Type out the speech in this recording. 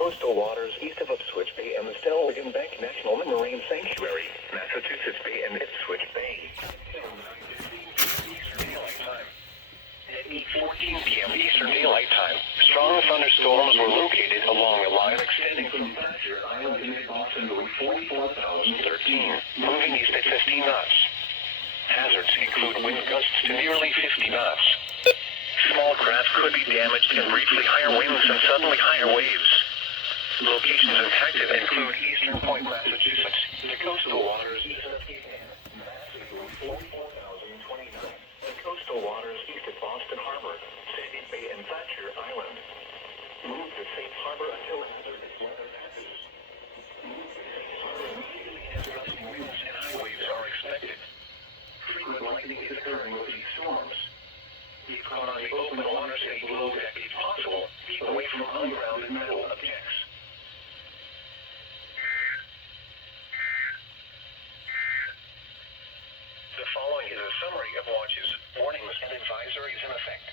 coastal waters east of Ipswich Bay and the Stellwagen Bank National Marine Sanctuary, Massachusetts Bay and Ipswich Bay. At 8:14 p.m. Eastern Daylight Time, strong thunderstorms were located along a line extending from Thatcher Island to Boston Route 44,013, moving east at 15 knots. Hazards include wind gusts to nearly 50 knots. Small craft could be damaged and briefly higher winds and suddenly higher waves. Locations impacted include Eastern Point, Massachusetts, the coastal waters east of Route 44,029, the coastal waters east of Boston Harbor, Sandy Bay, and Thatcher Island. Move to Safe Harbor until hazardous weather passes. Move to Safe Harbor immediately as gusting winds and high waves are expected. Frequent lightning is occurring with these storms. Keep caught on the open water and below deck if possible. Keep away from on-ground and metal objects. The following is a summary of watches, warnings, and advisories in effect.